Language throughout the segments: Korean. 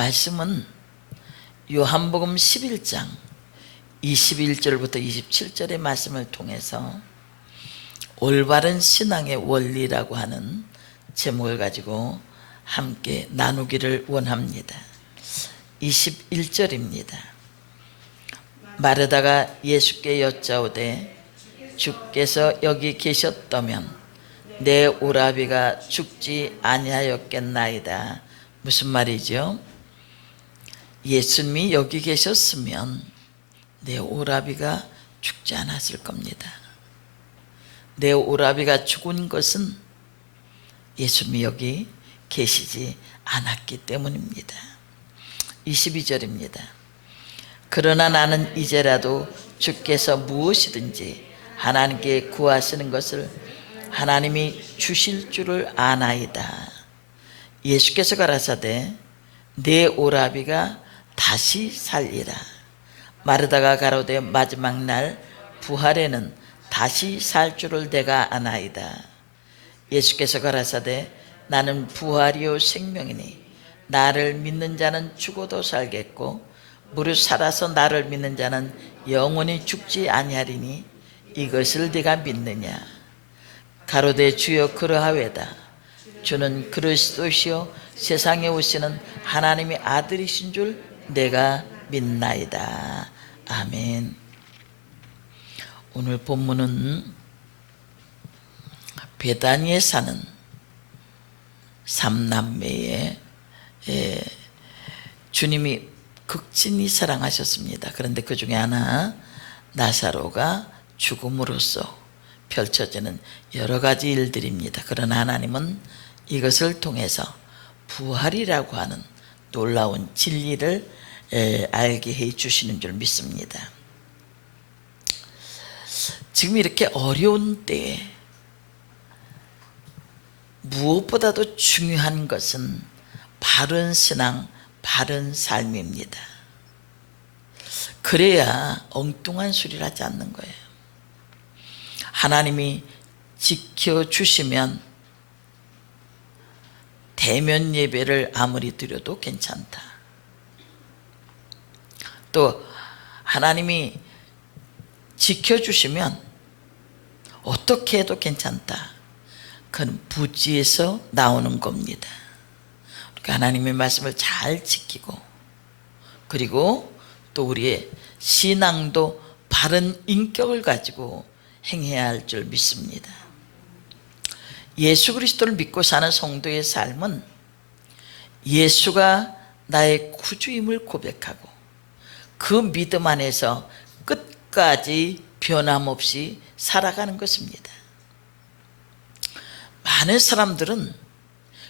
말씀은 요한복음 11장 21절부터 27절의 말씀을 통해서 올바른 신앙의 원리라고 하는 제목을 가지고 함께 나누기를 원합니다. 21절입니다. 마르다가 예수께 여짜오되 주께서 여기 계셨다면 내 오라비가 죽지 아니하였겠나이다. 무슨 말이죠? 예수님이 여기 계셨으면 내 오라비가 죽지 않았을 겁니다. 내 오라비가 죽은 것은 예수님이 여기 계시지 않았기 때문입니다. 22절입니다. 그러나 나는 이제라도 주께서 무엇이든지 하나님께 구하시는 것을 하나님이 주실 줄을 아나이다. 예수께서 가라사대 내 오라비가 다시 살리라. 마르다가 가로되 마지막 날 부활에는 다시 살 줄을 내가 아나이다. 예수께서 가라사대 나는 부활이요 생명이니 나를 믿는 자는 죽어도 살겠고 무릇 살아서 나를 믿는 자는 영원히 죽지 아니하리니 이것을 네가 믿느냐. 가로되 주여 그러하외다. 주는 그리스도시요 세상에 오시는 하나님의 아들이신 줄 내가 믿나이다. 아멘. 오늘 본문은 베다니에 사는 삼남매에 주님이 극진히 사랑하셨습니다. 그런데 그 중에 하나 나사로가 죽음으로써 펼쳐지는 여러 가지 일들입니다. 그러나 하나님은 이것을 통해서 부활이라고 하는 놀라운 진리를 알게 해 주시는 줄 믿습니다. 지금 이렇게 어려운 때에 무엇보다도 중요한 것은 바른 신앙, 바른 삶입니다. 그래야 엉뚱한 소리를 하지 않는 거예요. 하나님이 지켜주시면 대면 예배를 아무리 드려도 괜찮다. 또 하나님이 지켜주시면 어떻게 해도 괜찮다. 그건 부지에서 나오는 겁니다. 그러니까 하나님의 말씀을 잘 지키고 그리고 또 우리의 신앙도 바른 인격을 가지고 행해야 할 줄 믿습니다. 예수 그리스도를 믿고 사는 성도의 삶은 예수가 나의 구주임을 고백하고 그 믿음 안에서 끝까지 변함없이 살아가는 것입니다. 많은 사람들은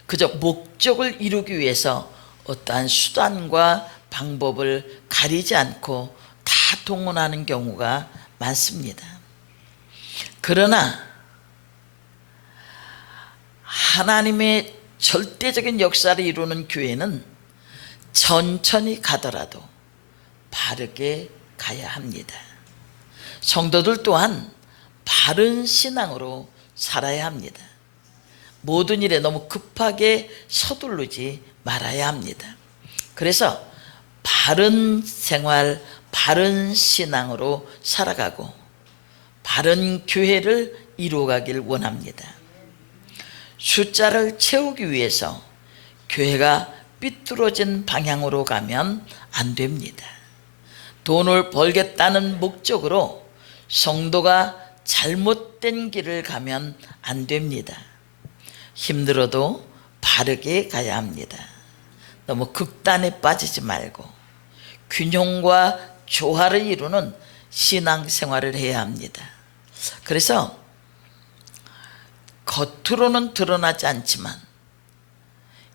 그저 목적을 이루기 위해서 어떠한 수단과 방법을 가리지 않고 다 동원하는 경우가 많습니다. 그러나 하나님의 절대적인 역사를 이루는 교회는 천천히 가더라도 바르게 가야 합니다. 성도들 또한 바른 신앙으로 살아야 합니다. 모든 일에 너무 급하게 서두르지 말아야 합니다. 그래서 바른 생활, 바른 신앙으로 살아가고 바른 교회를 이루어가길 원합니다. 숫자를 채우기 위해서 교회가 삐뚤어진 방향으로 가면 안 됩니다. 돈을 벌겠다는 목적으로 성도가 잘못된 길을 가면 안 됩니다. 힘들어도 바르게 가야 합니다. 너무 극단에 빠지지 말고 균형과 조화를 이루는 신앙생활을 해야 합니다. 그래서 겉으로는 드러나지 않지만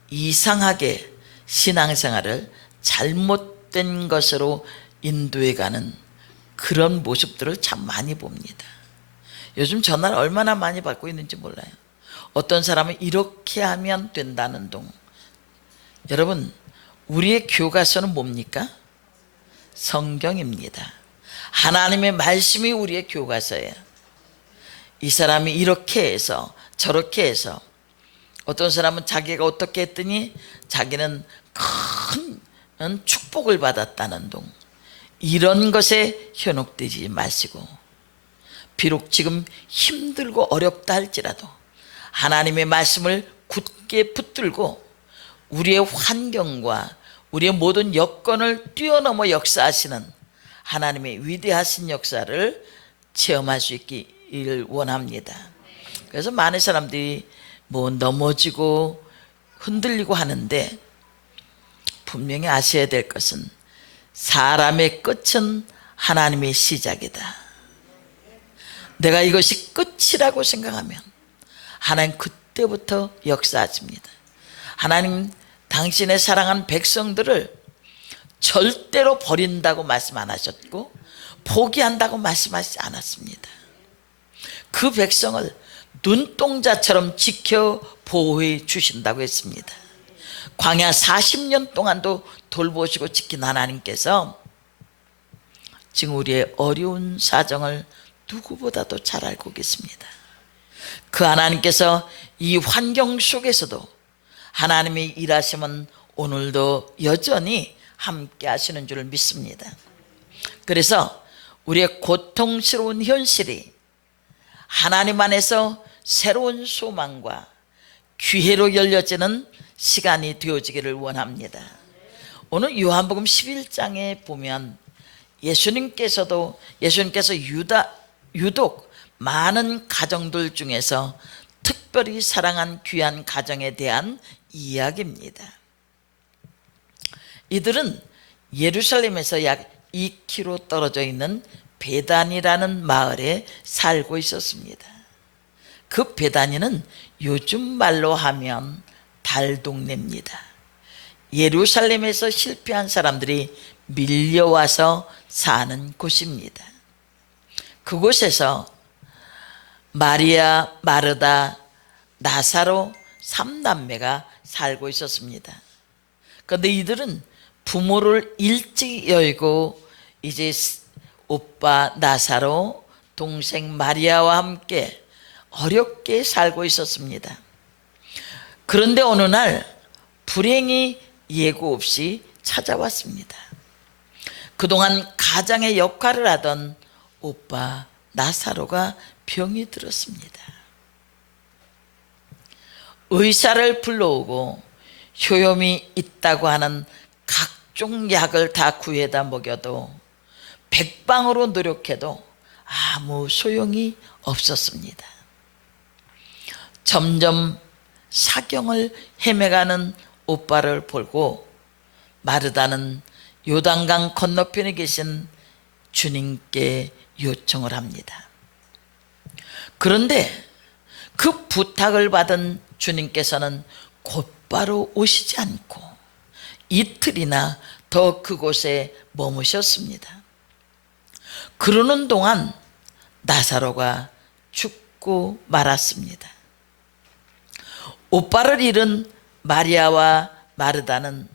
이상하게 신앙생활을 잘못된 것으로 인도해가는 그런 모습들을 참 많이 봅니다. 요즘 전화를 얼마나 많이 받고 있는지 몰라요. 어떤 사람은 이렇게 하면 된다는 동. 여러분, 우리의 교과서는 뭡니까? 성경입니다. 하나님의 말씀이 우리의 교과서예요. 이 사람이 이렇게 해서 저렇게 해서 어떤 사람은 자기가 어떻게 했더니 자기는 큰 축복을 받았다는 둥, 이런 것에 현혹되지 마시고, 비록 지금 힘들고 어렵다 할지라도 하나님의 말씀을 굳게 붙들고 우리의 환경과 우리의 모든 여건을 뛰어넘어 역사하시는 하나님의 위대하신 역사를 체험할 수 있기를 원합니다. 그래서 많은 사람들이 뭐 넘어지고 흔들리고 하는데, 분명히 아셔야 될 것은 사람의 끝은 하나님의 시작이다. 내가 이것이 끝이라고 생각하면 하나님 그때부터 역사하십니다. 하나님 당신의 사랑한 백성들을 절대로 버린다고 말씀 안 하셨고 포기한다고 말씀하지 않았습니다. 그 백성을 눈동자처럼 지켜 보호해 주신다고 했습니다. 광야 40년 동안도 돌보시고 지킨 하나님께서 지금 우리의 어려운 사정을 누구보다도 잘 알고 계십니다. 그 하나님께서 이 환경 속에서도 하나님의 일하심은 오늘도 여전히 함께 하시는 줄 믿습니다. 그래서 우리의 고통스러운 현실이 하나님 안에서 새로운 소망과 기회로 열려지는 시간이 되어지기를 원합니다. 오늘 요한복음 11장에 보면 예수님께서 유독 많은 가정들 중에서 특별히 사랑한 귀한 가정에 대한 이야기입니다. 이들은 예루살렘에서 약 2km 떨어져 있는 베단이라는 마을에 살고 있었습니다. 그 베단이는 요즘 말로 하면 달동네입니다. 예루살렘에서 실패한 사람들이 밀려와서 사는 곳입니다. 그곳에서 마리아, 마르다, 나사로 3남매가 살고 있었습니다. 그런데 이들은 부모를 일찍 열고 이제 오빠 나사로, 동생 마리아와 함께 어렵게 살고 있었습니다. 그런데 어느 날 불행이 예고 없이 찾아왔습니다. 그동안 가장의 역할을 하던 오빠 나사로가 병이 들었습니다. 의사를 불러오고 효염이 있다고 하는 각종 약을 다 구해다 먹여도 백방으로 노력해도 아무 소용이 없었습니다. 점점 사경을 헤매가는 오빠를 보고 마르다는 요단강 건너편에 계신 주님께 요청을 합니다. 그런데 그 부탁을 받은 주님께서는 곧바로 오시지 않고 이틀이나 더 그곳에 머무셨습니다. 그러는 동안 나사로가 죽고 말았습니다. 오빠를 잃은 마리아와 마르다는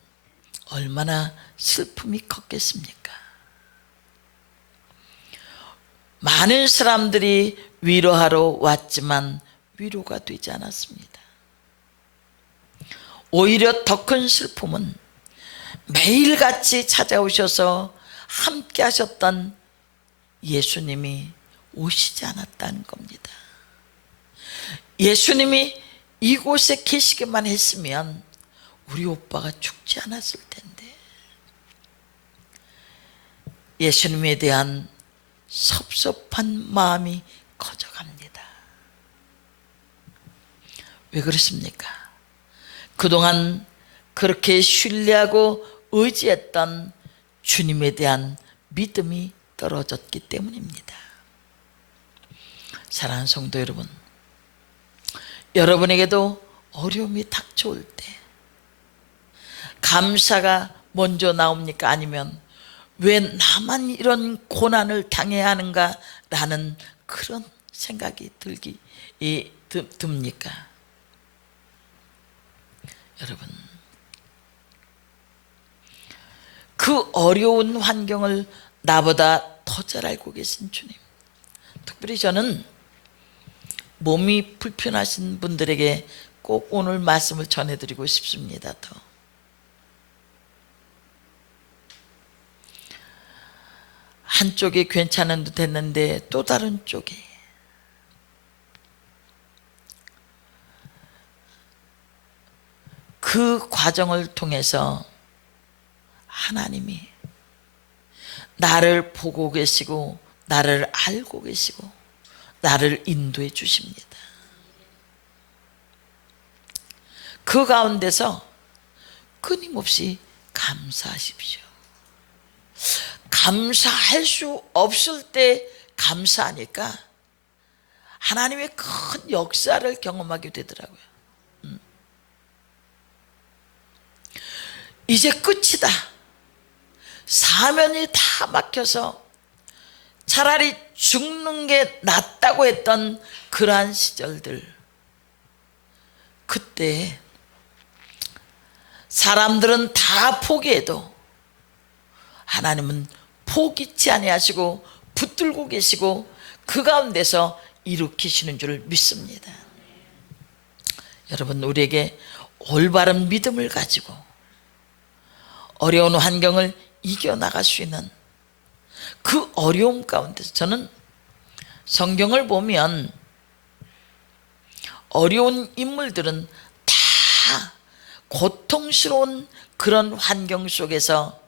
얼마나 슬픔이 컸겠습니까? 많은 사람들이 위로하러 왔지만 위로가 되지 않았습니다. 오히려 더 큰 슬픔은 매일같이 찾아오셔서 함께 하셨던 예수님이 오시지 않았다는 겁니다. 예수님이 이곳에 계시기만 했으면 우리 오빠가 죽지 않았을 텐데. 예수님에 대한 섭섭한 마음이 커져갑니다. 왜 그렇습니까? 그동안 그렇게 신뢰하고 의지했던 주님에 대한 믿음이 떨어졌기 때문입니다. 사랑하는 성도 여러분, 여러분에게도 어려움이 닥쳐올 때 감사가 먼저 나옵니까? 아니면 왜 나만 이런 고난을 당해야 하는가? 라는 그런 생각이 듭니까? 여러분, 그 어려운 환경을 나보다 더 잘 알고 계신 주님, 특별히 저는 몸이 불편하신 분들에게 꼭 오늘 말씀을 전해드리고 싶습니다. 한쪽이 괜찮은 듯 했는데 또 다른 쪽이, 그 과정을 통해서 하나님이 나를 보고 계시고 나를 알고 계시고 나를 인도해 주십니다. 그 가운데서 끊임없이 감사하십시오. 감사할 수 없을 때 감사하니까 하나님의 큰 역사를 경험하게 되더라고요. 이제 끝이다. 사면이 다 막혀서 차라리 죽는 게 낫다고 했던 그러한 시절들, 그때 사람들은 다 포기해도 하나님은 포기치 아니하시고 붙들고 계시고 그 가운데서 일으키시는 줄 믿습니다. 여러분, 우리에게 올바른 믿음을 가지고 어려운 환경을 이겨나갈 수 있는 그 어려움 가운데서, 저는 성경을 보면 어려운 인물들은 다 고통스러운 그런 환경 속에서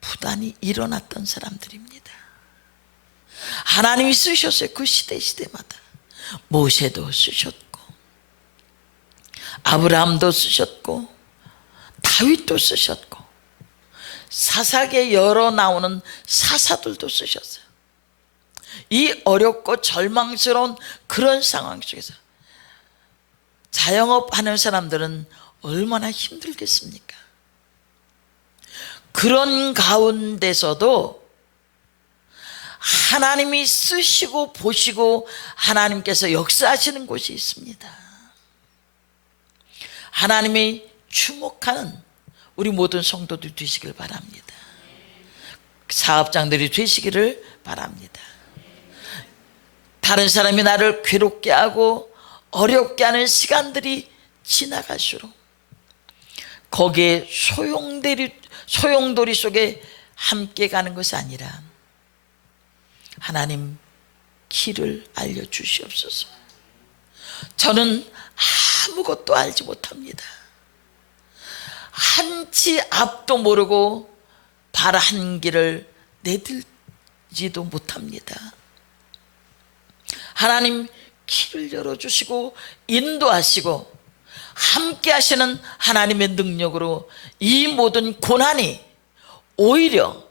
부단히 일어났던 사람들입니다. 하나님이 쓰셨어요. 그 시대마다 모세도 쓰셨고 아브라함도 쓰셨고 다윗도 쓰셨고 사사기에 여러 나오는 사사들도 쓰셨어요. 이 어렵고 절망스러운 그런 상황 속에서 자영업 하는 사람들은 얼마나 힘들겠습니까? 그런 가운데서도 하나님이 쓰시고 보시고 하나님께서 역사하시는 곳이 있습니다. 하나님이 주목하는 우리 모든 성도들 되시길 바랍니다. 사업장들이 되시기를 바랍니다. 다른 사람이 나를 괴롭게 하고 어렵게 하는 시간들이 지나갈수록 거기에 소용돌이 속에 함께 가는 것이 아니라 하나님 길을 알려주시옵소서. 저는 아무것도 알지 못합니다. 한치 앞도 모르고 발 한 길을 내딜지도 못합니다. 하나님 길을 열어주시고 인도하시고 함께 하시는 하나님의 능력으로 이 모든 고난이 오히려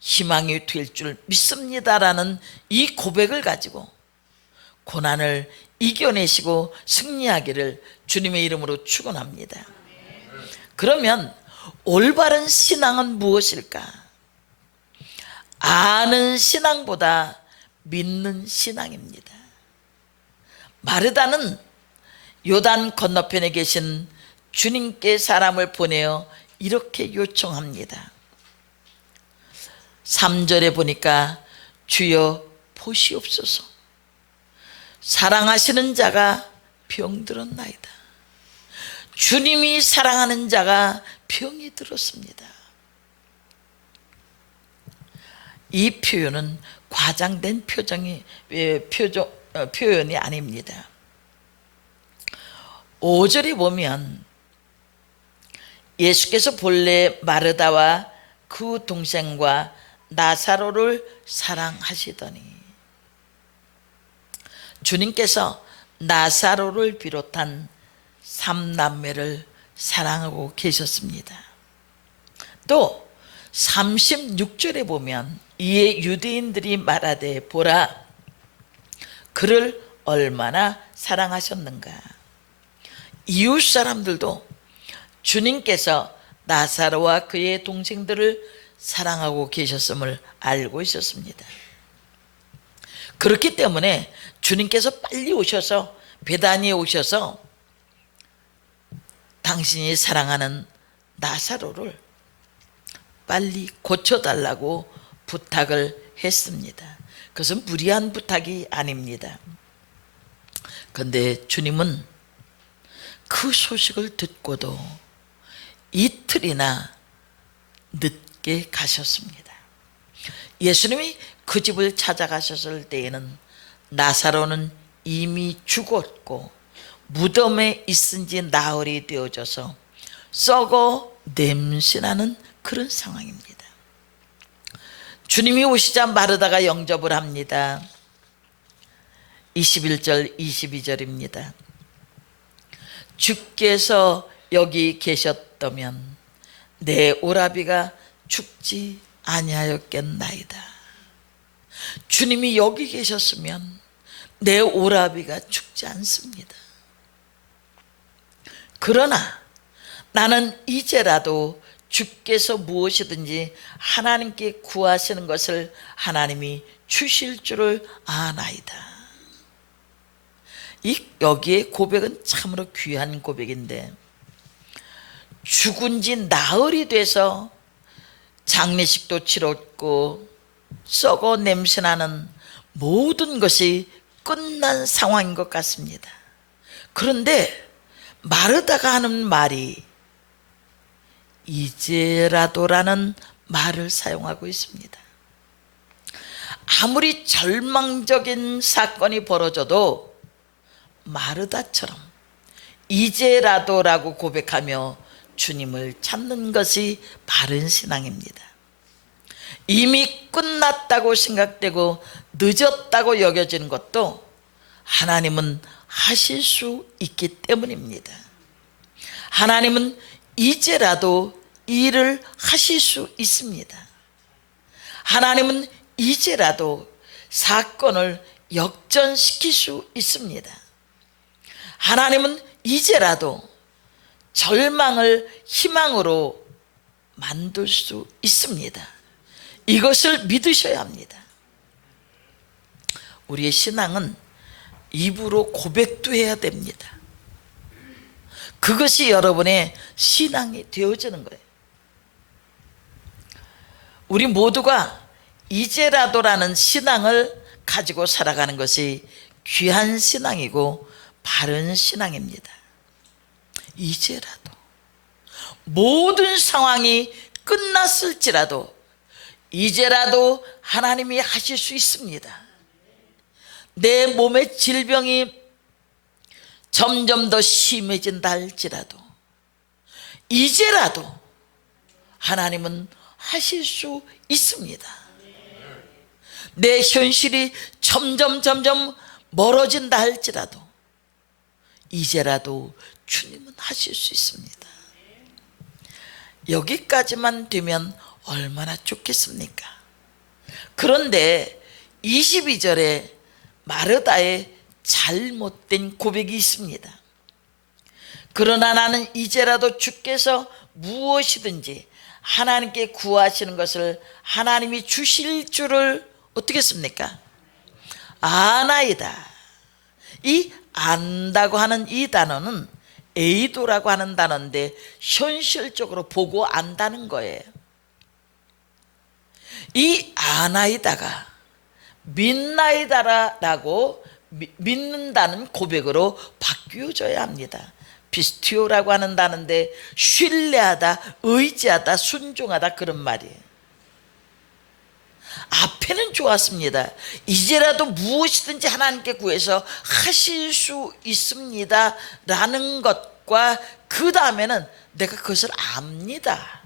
희망이 될 줄 믿습니다라는 이 고백을 가지고 고난을 이겨내시고 승리하기를 주님의 이름으로 축원합니다. 그러면 올바른 신앙은 무엇일까? 아는 신앙보다 믿는 신앙입니다. 마르다는 요단 건너편에 계신 주님께 사람을 보내어 이렇게 요청합니다. 3절에 보니까 주여 보시옵소서, 사랑하시는 자가 병들었나이다. 주님이 사랑하는 자가 병이 들었습니다. 이 표현은 과장된 표현이 아닙니다. 5절에 보면 예수께서 본래 마르다와 그 동생과 나사로를 사랑하시더니, 주님께서 나사로를 비롯한 3남매를 사랑하고 계셨습니다. 또 36절에 보면 이에 유대인들이 말하되 보라, 그를 얼마나 사랑하셨는가. 이웃 사람들도 주님께서 나사로와 그의 동생들을 사랑하고 계셨음을 알고 있었습니다. 그렇기 때문에 주님께서 빨리 오셔서 베다니에 오셔서 당신이 사랑하는 나사로를 빨리 고쳐달라고 부탁을 했습니다. 그것은 무리한 부탁이 아닙니다. 그런데 주님은 그 소식을 듣고도 이틀이나 늦게 가셨습니다. 예수님이 그 집을 찾아가셨을 때에는 나사로는 이미 죽었고 무덤에 있은 지 나흘이 되어져서 썩어 냄새나는 그런 상황입니다. 주님이 오시자 마르다가 영접을 합니다. 21절 22절입니다. 주께서 여기 계셨다면 내 오라비가 죽지 아니하였겠나이다. 주님이 여기 계셨으면 내 오라비가 죽지 않습니다. 그러나 나는 이제라도 주께서 무엇이든지 하나님께 구하시는 것을 하나님이 주실 줄을 아나이다. 여기에 고백은 참으로 귀한 고백인데, 죽은 지 나흘이 돼서 장례식도 치렀고 썩어 냄새나는 모든 것이 끝난 상황인 것 같습니다. 그런데 마르다가 하는 말이 이제라도라는 말을 사용하고 있습니다. 아무리 절망적인 사건이 벌어져도 마르다처럼 이제라도라고 고백하며 주님을 찾는 것이 바른 신앙입니다. 이미 끝났다고 생각되고 늦었다고 여겨지는 것도 하나님은 하실 수 있기 때문입니다. 하나님은 이제라도 일을 하실 수 있습니다. 하나님은 이제라도 사건을 역전시킬 수 있습니다. 하나님은 이제라도 절망을 희망으로 만들 수 있습니다. 이것을 믿으셔야 합니다. 우리의 신앙은 입으로 고백도 해야 됩니다. 그것이 여러분의 신앙이 되어지는 거예요. 우리 모두가 이제라도라는 신앙을 가지고 살아가는 것이 귀한 신앙이고 바른 신앙입니다. 이제라도 모든 상황이 끝났을지라도 이제라도 하나님이 하실 수 있습니다. 내 몸의 질병이 점점 더 심해진다 할지라도 이제라도 하나님은 하실 수 있습니다. 내 현실이 점점 멀어진다 할지라도 이제라도 주님은 하실 수 있습니다. 여기까지만 되면 얼마나 좋겠습니까? 그런데 22절에 마르다의 잘못된 고백이 있습니다. 그러나 나는 이제라도 주께서 무엇이든지 하나님께 구하시는 것을 하나님이 주실 줄을 어떻게 씁니까? 아나이다. 이 안다고 하는 이 단어는 에이도라고 하는 단어인데 현실적으로 보고 안다는 거예요. 이 아나이다가 믿나이다라고 믿는다는 고백으로 바뀌어져야 합니다. 비스티오라고 하는 단어인데 신뢰하다, 의지하다, 순종하다 그런 말이에요. 앞에는 좋았습니다. 이제라도 무엇이든지 하나님께 구해서 하실 수 있습니다 라는 것과 그 다음에는 내가 그것을 압니다.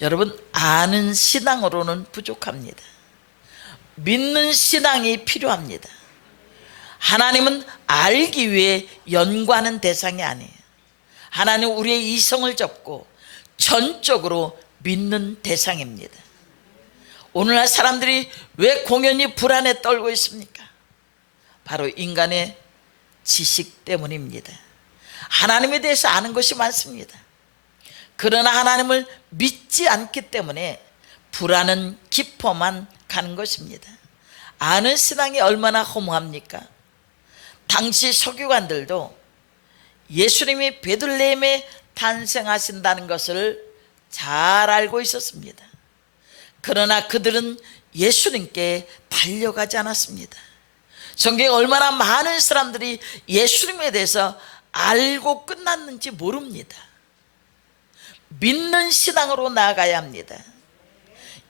여러분, 아는 신앙으로는 부족합니다. 믿는 신앙이 필요합니다. 하나님은 알기 위해 연구하는 대상이 아니에요. 하나님은 우리의 이성을 접고 전적으로 믿는 대상입니다. 오늘날 사람들이 왜 공연히 불안에 떨고 있습니까? 바로 인간의 지식 때문입니다. 하나님에 대해서 아는 것이 많습니다. 그러나 하나님을 믿지 않기 때문에 불안은 깊어만 가는 것입니다. 아는 신앙이 얼마나 허무합니까? 당시 서기관들도 예수님이 베들레헴에 탄생하신다는 것을 잘 알고 있었습니다. 그러나 그들은 예수님께 달려가지 않았습니다. 성경에 얼마나 많은 사람들이 예수님에 대해서 알고 끝났는지 모릅니다. 믿는 신앙으로 나아가야 합니다.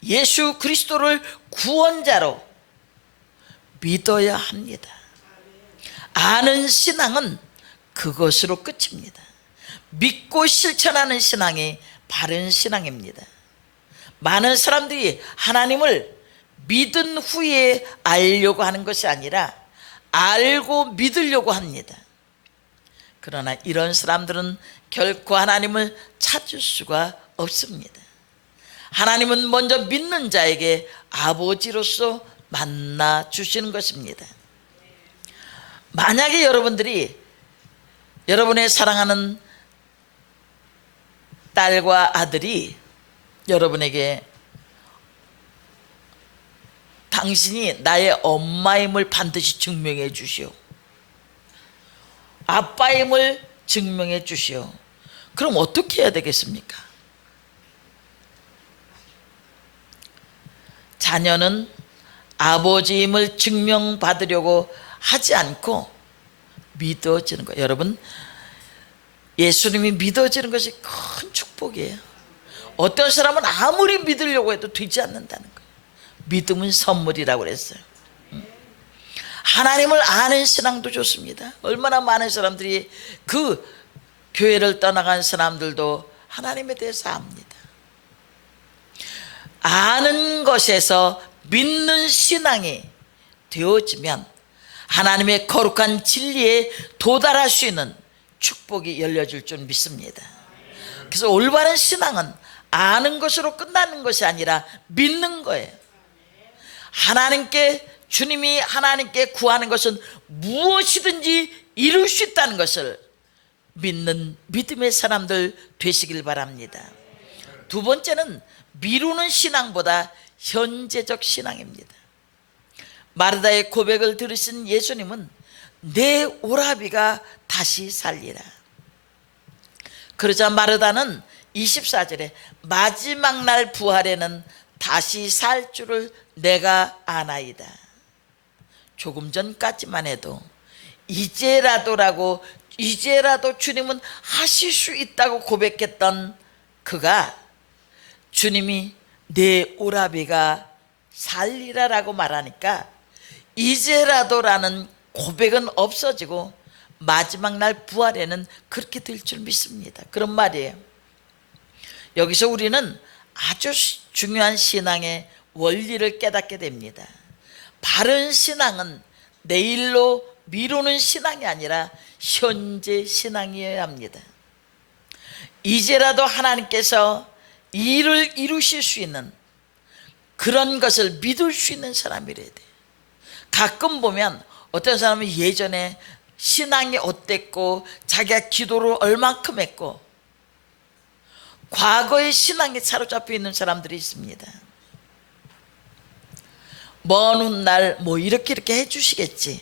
예수 그리스도를 구원자로 믿어야 합니다. 아는 신앙은 그것으로 끝입니다. 믿고 실천하는 신앙이 바른 신앙입니다. 많은 사람들이 하나님을 믿은 후에 알려고 하는 것이 아니라 알고 믿으려고 합니다. 그러나 이런 사람들은 결코 하나님을 찾을 수가 없습니다. 하나님은 먼저 믿는 자에게 아버지로서 만나 주시는 것입니다. 만약에 여러분들이 여러분의 사랑하는 딸과 아들이 여러분에게 당신이 나의 엄마임을 반드시 증명해 주시오, 아빠임을 증명해 주시오. 그럼 어떻게 해야 되겠습니까? 자녀는 아버지임을 증명받으려고 하지 않고 믿어지는 거예요. 여러분, 예수님이 믿어지는 것이 큰 축복이에요. 어떤 사람은 아무리 믿으려고 해도 되지 않는다는 거예요. 믿음은 선물이라고 그랬어요. 하나님을 아는 신앙도 좋습니다. 얼마나 많은 사람들이 그 교회를 떠나간 사람들도 하나님에 대해서 압니다. 아는 것에서 믿는 신앙이 되어지면 하나님의 거룩한 진리에 도달할 수 있는 축복이 열려질 줄 믿습니다. 그래서 올바른 신앙은 아는 것으로 끝나는 것이 아니라 믿는 거예요. 주님이 하나님께 구하는 것은 무엇이든지 이룰 수 있다는 것을 믿는 믿음의 사람들 되시길 바랍니다. 두 번째는 미루는 신앙보다 현재적 신앙입니다. 마르다의 고백을 들으신 예수님은 내 오라비가 다시 살리라. 그러자 마르다는 24절에 마지막 날 부활에는 다시 살 줄을 내가 아나이다. 조금 전까지만 해도 이제라도 주님은 하실 수 있다고 고백했던 그가 주님이 내 오라비가 살리라라고 말하니까 이제라도라는 고백은 없어지고 마지막 날 부활에는 그렇게 될 줄 믿습니다. 그런 말이에요. 여기서 우리는 아주 중요한 신앙의 원리를 깨닫게 됩니다. 바른 신앙은 내일로 미루는 신앙이 아니라 현재 신앙이어야 합니다. 이제라도 하나님께서 일을 이루실 수 있는 그런 것을 믿을 수 있는 사람이래야 돼요. 가끔 보면 어떤 사람은 예전에 신앙이 어땠고 자기가 기도를 얼만큼 했고 과거의 신앙에 사로잡혀 있는 사람들이 있습니다. 먼 훗날 뭐 이렇게 해주시겠지.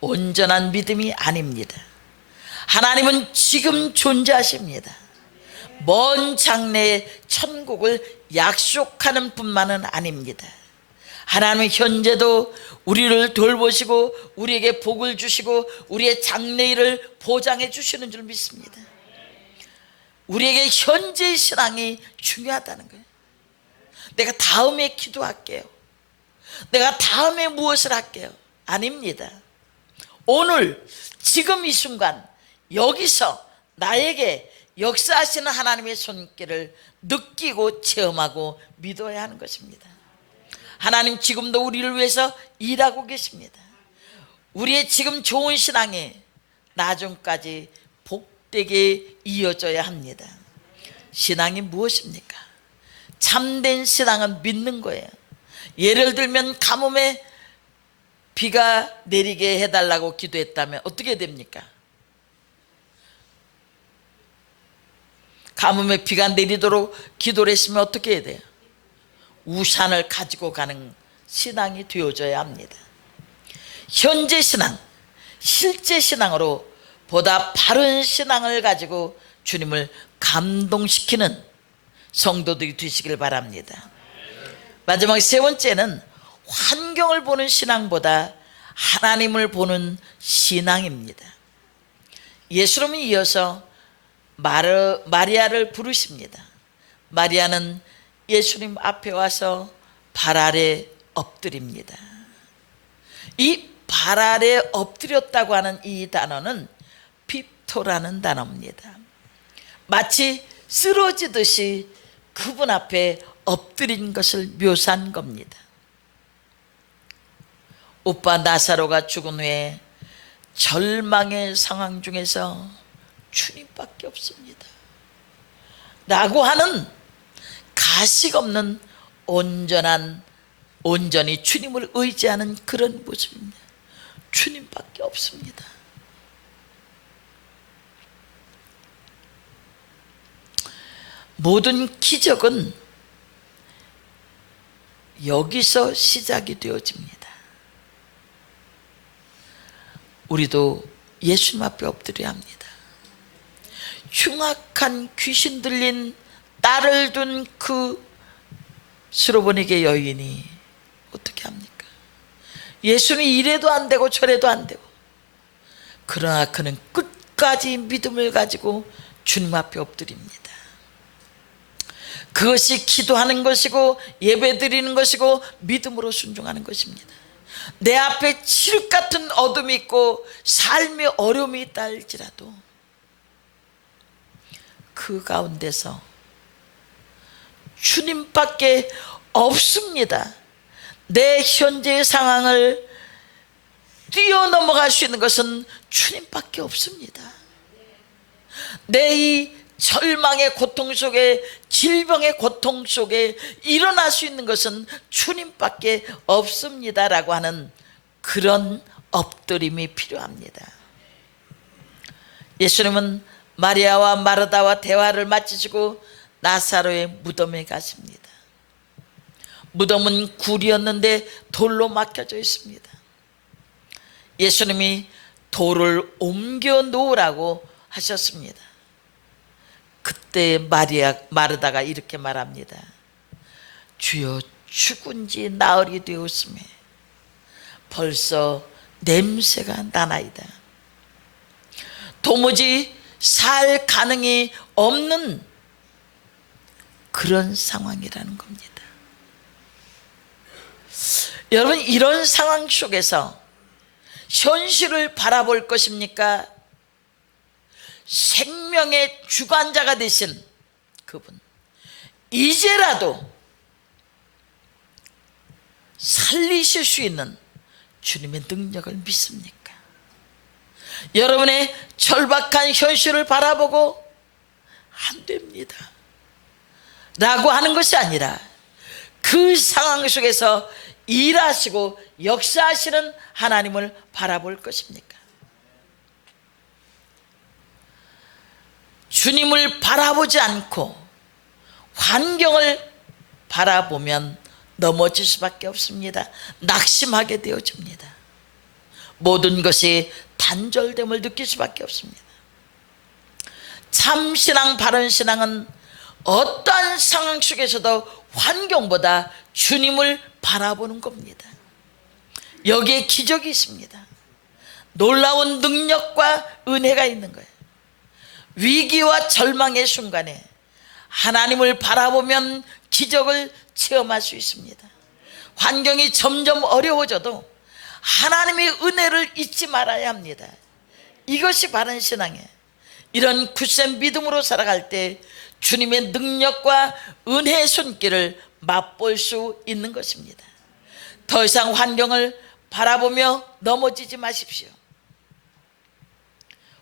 온전한 믿음이 아닙니다. 하나님은 지금 존재하십니다. 먼 장래의 천국을 약속하는 분만은 아닙니다. 하나님은 현재도 우리를 돌보시고 우리에게 복을 주시고 우리의 장래일을 보장해 주시는 줄 믿습니다. 우리에게 현재의 신앙이 중요하다는 거예요. 내가 다음에 기도할게요. 내가 다음에 무엇을 할게요. 아닙니다. 오늘 지금 이 순간 여기서 나에게 역사하시는 하나님의 손길을 느끼고 체험하고 믿어야 하는 것입니다. 하나님 지금도 우리를 위해서 일하고 계십니다. 우리의 지금 좋은 신앙이 나중까지 복되게 이어져야 합니다. 신앙이 무엇입니까? 참된 신앙은 믿는 거예요. 예를 들면 가뭄에 비가 내리게 해달라고 기도했다면 어떻게 됩니까? 가뭄에 비가 내리도록 기도를 했으면 어떻게 해야 돼요? 우산을 가지고 가는 신앙이 되어져야 합니다. 현재 신앙, 실제 신앙으로 보다 바른 신앙을 가지고 주님을 감동시키는 성도들이 되시길 바랍니다. 마지막 세 번째는 환경을 보는 신앙보다 하나님을 보는 신앙입니다. 예수님은 이어서 마리아를 부르십니다. 마리아는 예수님 앞에 와서 발 아래 엎드립니다. 이 발 아래 엎드렸다고 하는 이 단어는 핍토라는 단어입니다. 마치 쓰러지듯이 그분 앞에 엎드린 것을 묘사한 겁니다. 오빠 나사로가 죽은 후에 절망의 상황 중에서 주님밖에 없습니다 라고 하는 가식 없는 온전히 주님을 의지하는 그런 모습입니다. 주님밖에 없습니다. 모든 기적은 여기서 시작이 되어집니다. 우리도 예수님 앞에 엎드려야 합니다. 흉악한 귀신 들린 딸을 둔 그 스로보니게 여인이 어떻게 합니까? 예수님이 이래도 안 되고 저래도 안 되고, 그러나 그는 끝까지 믿음을 가지고 주님 앞에 엎드립니다. 그것이 기도하는 것이고 예배드리는 것이고 믿음으로 순종하는 것입니다. 내 앞에 칠흑 같은 어둠이 있고 삶의 어려움이 있다 할지라도 그 가운데서 주님밖에 없습니다. 내 현재의 상황을 뛰어넘어갈 수 있는 것은 주님밖에 없습니다. 내 이 절망의 고통 속에, 질병의 고통 속에 일어날 수 있는 것은 주님밖에 없습니다 라고 하는 그런 엎드림이 필요합니다. 예수님은 마리아와 마르다와 대화를 마치시고 나사로의 무덤에 가십니다. 무덤은 굴이었는데 돌로 막혀져 있습니다. 예수님이 돌을 옮겨 놓으라고 하셨습니다. 그때 마르다가 이렇게 말합니다. 주여, 죽은 지 나흘이 되었음에 벌써 냄새가 나나이다. 도무지 살 가능이 없는 그런 상황이라는 겁니다. 여러분, 이런 상황 속에서 현실을 바라볼 것입니까? 생명의 주관자가 되신 그분, 이제라도 살리실 수 있는 주님의 능력을 믿습니까? 여러분의 절박한 현실을 바라보고 안 됩니다 라고 하는 것이 아니라 그 상황 속에서 일하시고 역사하시는 하나님을 바라볼 것입니까? 주님을 바라보지 않고 환경을 바라보면 넘어질 수밖에 없습니다. 낙심하게 되어집니다. 모든 것이 단절됨을 느낄 수밖에 없습니다. 참 신앙, 바른 신앙은 어떠한 상황 속에서도 환경보다 주님을 바라보는 겁니다. 여기에 기적이 있습니다. 놀라운 능력과 은혜가 있는 거예요. 위기와 절망의 순간에 하나님을 바라보면 기적을 체험할 수 있습니다. 환경이 점점 어려워져도 하나님의 은혜를 잊지 말아야 합니다. 이것이 바른 신앙이에요. 이런 굳센 믿음으로 살아갈 때 주님의 능력과 은혜의 손길을 맛볼 수 있는 것입니다. 더 이상 환경을 바라보며 넘어지지 마십시오.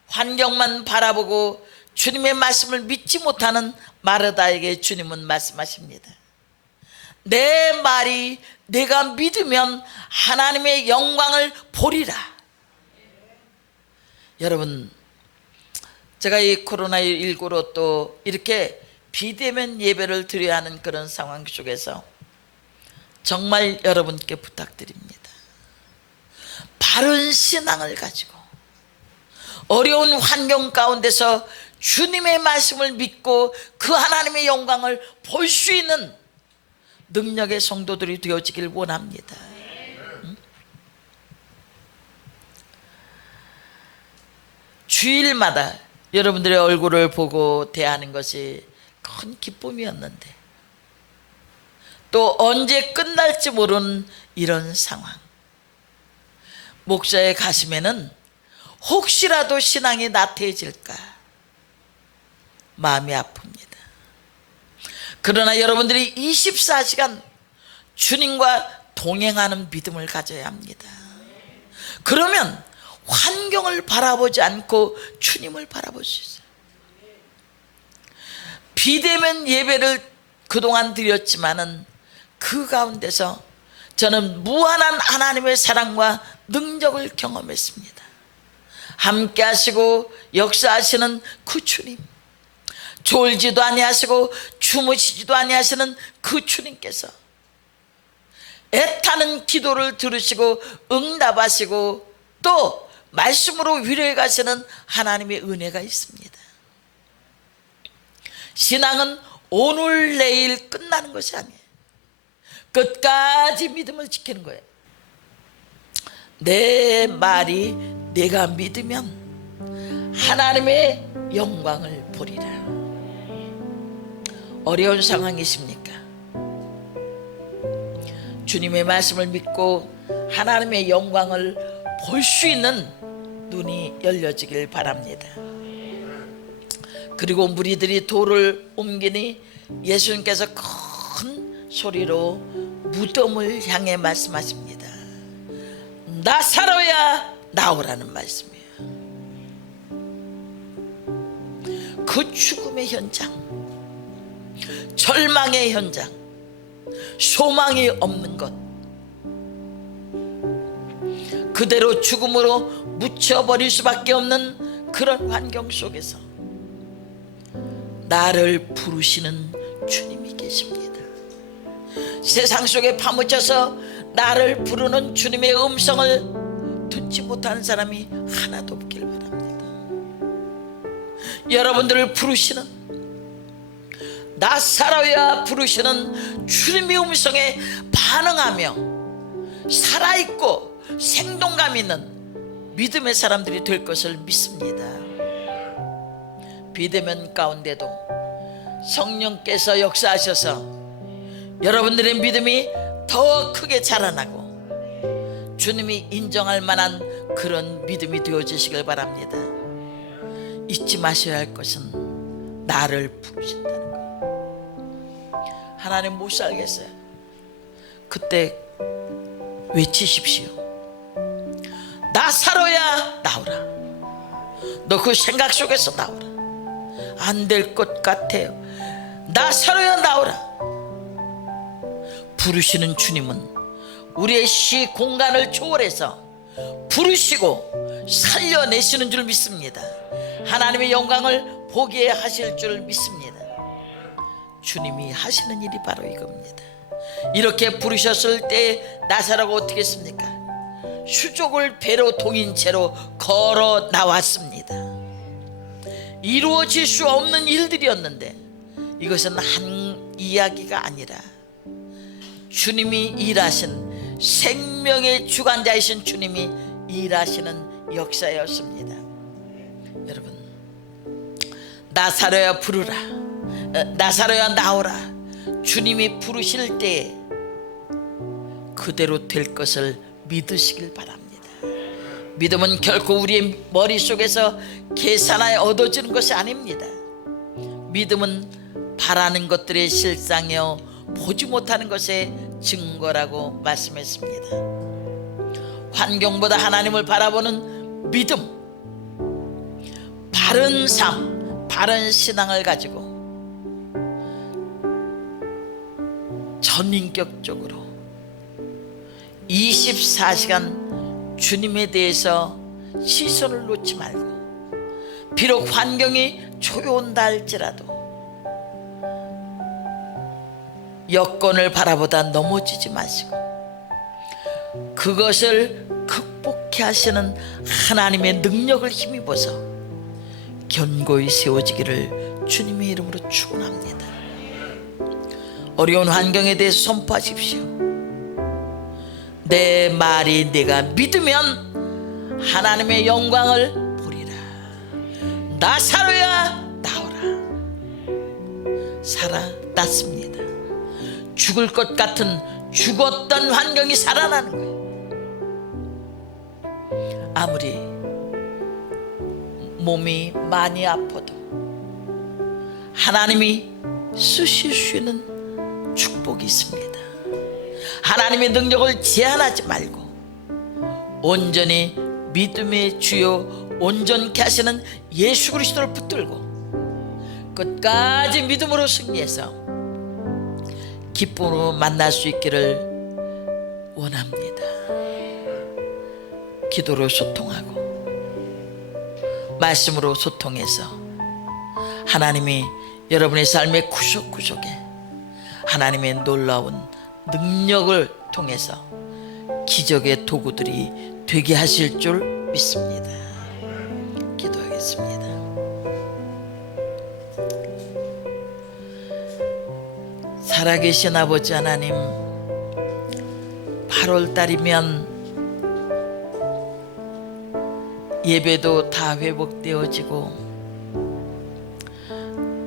환경만 바라보고 주님의 말씀을 믿지 못하는 마르다에게 주님은 말씀하십니다. 내 말이 내가 믿으면 하나님의 영광을 보리라. 여러분, 제가 이 코로나19로 또 이렇게 비대면 예배를 드려야 하는 그런 상황 속에서 정말 여러분께 부탁드립니다. 바른 신앙을 가지고 어려운 환경 가운데서 주님의 말씀을 믿고 그 하나님의 영광을 볼 수 있는 능력의 성도들이 되어지길 원합니다. 주일마다 여러분들의 얼굴을 보고 대하는 것이 큰 기쁨이었는데 또 언제 끝날지 모르는 이런 상황. 목사의 가슴에는 혹시라도 신앙이 나태해질까 마음이 아픕니다. 그러나 여러분들이 24시간 주님과 동행하는 믿음을 가져야 합니다. 그러면 환경을 바라보지 않고 주님을 바라볼 수 있어요. 비대면 예배를 그동안 드렸지만은 그 가운데서 저는 무한한 하나님의 사랑과 능력을 경험했습니다. 함께 하시고 역사하시는 그 주님, 졸지도 아니하시고 주무시지도 아니하시는 그 주님께서 애타는 기도를 들으시고 응답하시고 또 말씀으로 위로해 가시는 하나님의 은혜가 있습니다. 신앙은 오늘 내일 끝나는 것이 아니에요. 끝까지 믿음을 지키는 거예요. 내 말이 내가 믿으면 하나님의 영광을 보리라. 어려운 상황이십니까? 주님의 말씀을 믿고 하나님의 영광을 볼 수 있는 눈이 열려지길 바랍니다. 그리고 무리들이 돌을 옮기니 예수님께서 큰 소리로 무덤을 향해 말씀하십니다. 나사로야 나오라는 말씀이에요. 그 죽음의 현장, 절망의 현장, 소망이 없는 것, 그대로 죽음으로 묻혀버릴 수밖에 없는 그런 환경 속에서 나를 부르시는 주님이 계십니다. 세상 속에 파묻혀서 나를 부르는 주님의 음성을 듣지 못하는 사람이 하나도 없길 바랍니다. 여러분들을 부르시는, 나사로야 부르시는 주님의 음성에 반응하며 살아있고 생동감 있는 믿음의 사람들이 될 것을 믿습니다. 비대면 가운데도 성령께서 역사하셔서 여러분들의 믿음이 더 크게 자라나고 주님이 인정할 만한 그런 믿음이 되어지시길 바랍니다. 잊지 마셔야 할 것은 나를 부르신다는 거예요. 하나님 못 살겠어요. 그때 외치십시오. 나사로야 나오라. 너 그 생각 속에서 나오라. 안 될 것 같아요. 나사로야 나오라. 부르시는 주님은 우리의 시 공간을 초월해서 부르시고 살려내시는 줄 믿습니다. 하나님의 영광을 보게 하실 줄 믿습니다. 주님이 하시는 일이 바로 이겁니다. 이렇게 부르셨을 때 나사로가 어떻게 했습니까? 수족을 배로 동인 채로 걸어 나왔습니다. 이루어질 수 없는 일들이었는데 이것은 한 이야기가 아니라 주님이 일하신, 생명의 주관자이신 주님이 일하시는 역사였습니다. 여러분, 나사로야 부르라, 나사로야 나오라. 주님이 부르실 때 그대로 될 것을 믿으시길 바랍니다. 믿음은 결코 우리의 머릿속에서 계산하여 얻어지는 것이 아닙니다. 믿음은 바라는 것들의 실상이요 보지 못하는 것의 증거라고 말씀했습니다. 환경보다 하나님을 바라보는 믿음, 바른 삶, 바른 신앙을 가지고 전인격적으로 24시간 주님에 대해서 시선을 놓지 말고, 비록 환경이 초요한다 할지라도 여건을 바라보다 넘어지지 마시고 그것을 극복해 하시는 하나님의 능력을 힘입어서 견고히 세워지기를 주님의 이름으로 축원합니다. 어려운 환경에 대해서 선포하십시오. 내 말이 내가 믿으면 하나님의 영광을 보리라. 나사로야 나오라. 살아났습니다. 죽을 것 같은 죽었던 환경이 살아나는 거예요. 아무리 몸이 많이 아파도 하나님이 쓰실 축복이 있습니다. 하나님의 능력을 제한하지 말고 온전히 믿음의 주요 온전케 하시는 예수 그리스도를 붙들고 끝까지 믿음으로 승리해서 기쁨으로 만날 수 있기를 원합니다. 기도로 소통하고 말씀으로 소통해서 하나님이 여러분의 삶의 구석구석에 하나님의 놀라운 능력을 통해서 기적의 도구들이 되게 하실 줄 믿습니다. 기도하겠습니다. 살아계신 아버지 하나님, 8월달이면 예배도 다 회복되어지고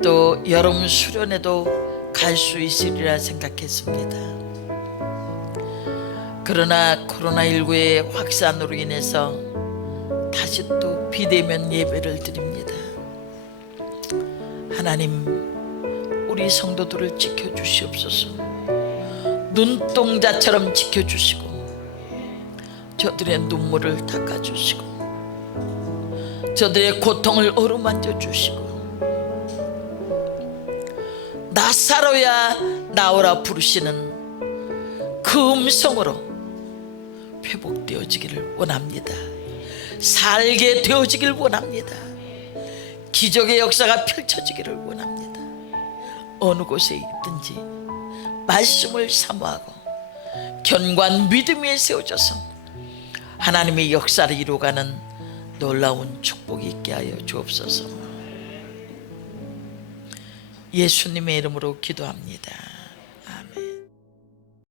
또 여름 수련회도 갈 수 있으리라 생각했습니다. 그러나 코로나19의 확산으로 인해서 다시 또 비대면 예배를 드립니다. 하나님, 우리 성도들을 지켜주시옵소서. 눈동자처럼 지켜주시고 저들의 눈물을 닦아주시고 저들의 고통을 어루만져 주시고 나사로야 나오라 부르시는 그 음성으로 회복되어지기를 원합니다. 살게 되어지기를 원합니다. 기적의 역사가 펼쳐지기를 원합니다. 어느 곳에 있든지 말씀을 사모하고 견고한 믿음 위에 세워져서 하나님의 역사를 이루어가는 놀라운 축복이 있게 하여 주옵소서. 예수님의 이름으로 기도합니다.